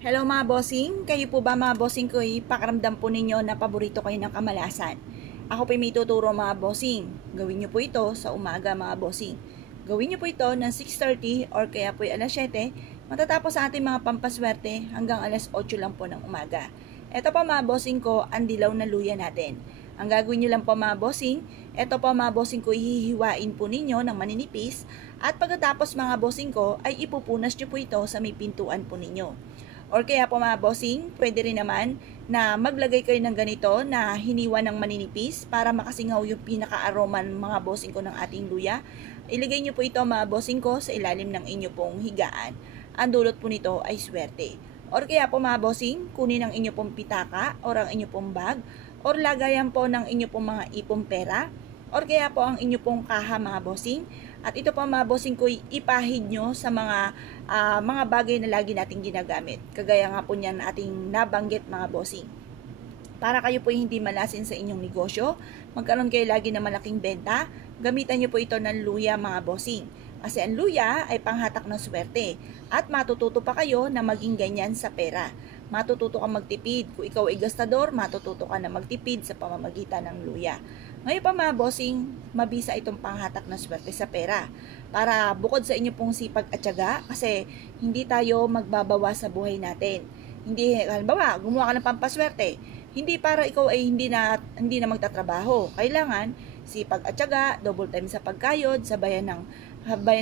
Hello mga bossing, kayo po ba mga bossing ko pakiramdam po ninyo na paborito kayo ng kamalasan? Ako po may tuturo mga bossing. Gawin nyo po ito sa umaga mga bossing. Gawin nyo po ito ng 6:30 or kaya po alas 7, matatapos sa ating mga pampaswerte hanggang alas 8 lang po ng umaga. Ito po mga bossing ko, ang dilaw na luya natin. Ang gagawin nyo lang po mga bossing, ito po mga bossing ko, hihiwain po ninyo ng maninipis at pagkatapos mga bossing ko ay ipupunas nyo po ito sa may pintuan po ninyo. Or kaya po mga bossing, pwede rin naman na maglagay kayo ng ganito na hiniwa ng maninipis para makasingaw yung pinaka-aroman mga bossing ko ng ating luya. Ilagay nyo po ito mga bossing ko sa ilalim ng inyo pong higaan. Ang dulot po nito ay swerte. Or kaya po mga bossing, kunin ang inyo pong pitaka or ang inyo pong bag or lagayan po ng inyo pong mga ipong pera or kaya po ang inyo pong kaha mga bossing. At ito po mga bossing ko, ipahid nyo sa mga bagay na lagi nating ginagamit. Kagaya nga po niyan ating nabanggit mga bossing. Para kayo po hindi malasin sa inyong negosyo, magkaroon kayo lagi ng malaking benta, gamitan nyo po ito ng luya mga bossing. Kasi ang luya ay panghatak ng swerte at matututo pa kayo na maging ganyan sa pera. Matututo ka magtipid. Kung ikaw ay gastador, matututo ka na magtipid sa pamamagitan ng luya. Ngayon pa mga bossing, mabisa itong panghatak ng swerte sa pera. Para bukod sa inyo pong sipag at tiyaga, kasi hindi tayo magbabawas sa buhay natin. Hindi, halimbawa, gumawa ka ng pampaswerte. Hindi para ikaw ay hindi na magtatrabaho. Kailangan sipag at tiyaga, double time sa pagkayod, sabayan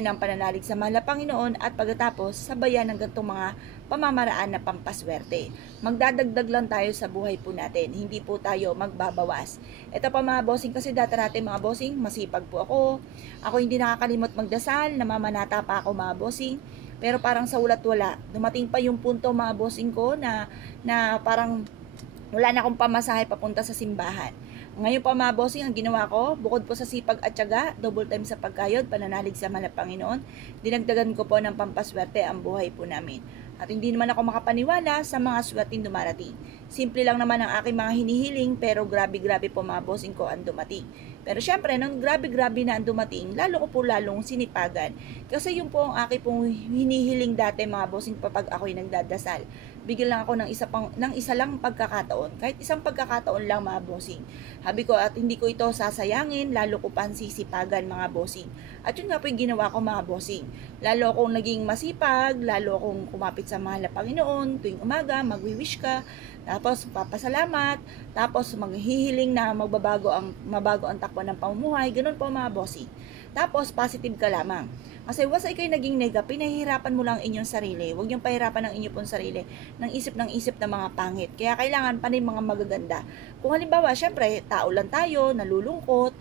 ng pananalig sa mahal na Panginoon at pagkatapos sabayan ng ganitong mga pamamaraan na pampaswerte. Magdadagdag lang tayo sa buhay po natin, hindi po tayo magbabawas. Ito pa mga bossing, kasi dati natin mga bossing, masipag po ako. Ako hindi nakakalimot magdasal, namamanata pa ako mga bossing. Pero parang sa ulat wala, dumating pa yung punto mga bossing ko na parang wala na akong pamasahe papunta sa simbahan. Ngayon pa mga bossing, ang ginawa ko, bukod po sa sipag at tiyaga, double time sa pagkayod, pananalig sa mahal na Panginoon, dinagdagan ko po ng pampaswerte ang buhay po namin. At hindi naman ako makapaniwala sa mga swerteng dumarating. Simple lang naman ang aking mga hinihiling, pero grabe-grabe po mga bossing ko ang dumating. Pero syempre, nung grabe-grabe na ang dumating, lalo ko po lalong sinipagan. Kasi yun po ang aking pong hinihiling dati mga bossing kapag ako'y nagdadasal. Bigyan lang ako ng isa lang pagkakataon. Kahit isang pagkakataon lang mga bossing. Habi ko at hindi ko ito sasayangin, lalo ko pansisipagan mga bossing. At yun nga po yung ginawa ko mga bossing. Lalo akong naging masipag, lalo akong kumapit sa mahal na Panginoon, tuwing umaga, magwi-wish ka, tapos papasalamat, tapos maghihiling na mabago ang takbo ng pamumuhay, ganun po mga bossing. Tapos positive ka lamang. Kasi once ay kayo naging nega, pinahihirapan mo lang inyong sarili. Huwag niyong pahirapan ng inyong pong sarili ng isip ng mga pangit. Kaya kailangan pa rin mga magaganda. Kung halimbawa, syempre, tao lang tayo, nalungkot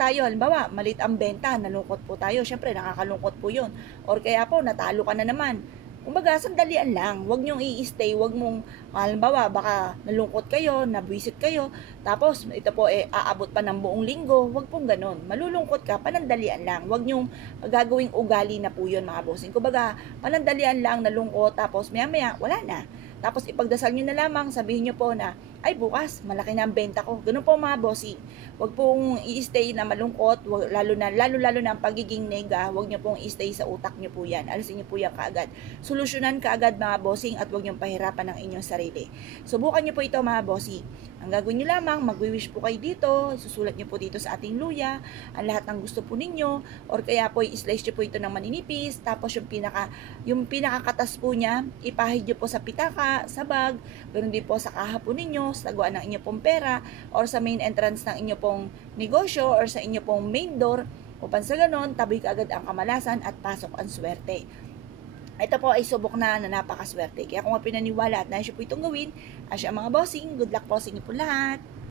tayo, halimbawa, malit ang benta, nalungkot po tayo, syempre, nakakalungkot po yun. Or kaya po, natalo ka na naman. Kumbaga, sandalian lang. Huwag niyong i-stay. Huwag mong, halimbawa, baka nalungkot kayo, nabwisit kayo, tapos ito po aabot pa ng buong linggo. Huwag pong ganun. Malulungkot ka, panandalian lang. Huwag niyong gagawing ugali na po yun mga bossing. Kumbaga, panandalian lang, nalungkot, tapos maya-maya, wala na. Tapos ipagdasal nyo na lamang, sabihin nyo po na, ay bukas, malaki na ang benta ko. Ganun po mga bossing. Huwag pong i-stay na malungkot, lalo na ang pagiging nega, huwag nyo pong i-stay sa utak nyo po yan. Alisin nyo po yan kaagad. Solusyonan kaagad mga bossing at huwag nyo pahirapan ng inyong sarili. Subukan nyo po ito mga bossing. Ang gagawin nyo lamang, magwi-wish po kayo dito, susulat nyo po dito sa ating luya, ang lahat ng gusto po ninyo, or kaya po i-slice nyo po ito ng maninipis, tapos yung pinakakatas po niya, ipahid nyo po sa pitaka, sa bag, ganoon din po sa kaha po ninyo, sa taguan ng inyo pong pera, or sa main entrance ng inyo pong negosyo, or sa inyo pong main door, upang sa ganon, taboy kaagad ang kamalasan at pasok ang swerte. Ito po ay subok na napakaswerte. Kaya kung pinaniwala at nais po itong gawin, asya mga bossing, good luck po sa inyo po lahat.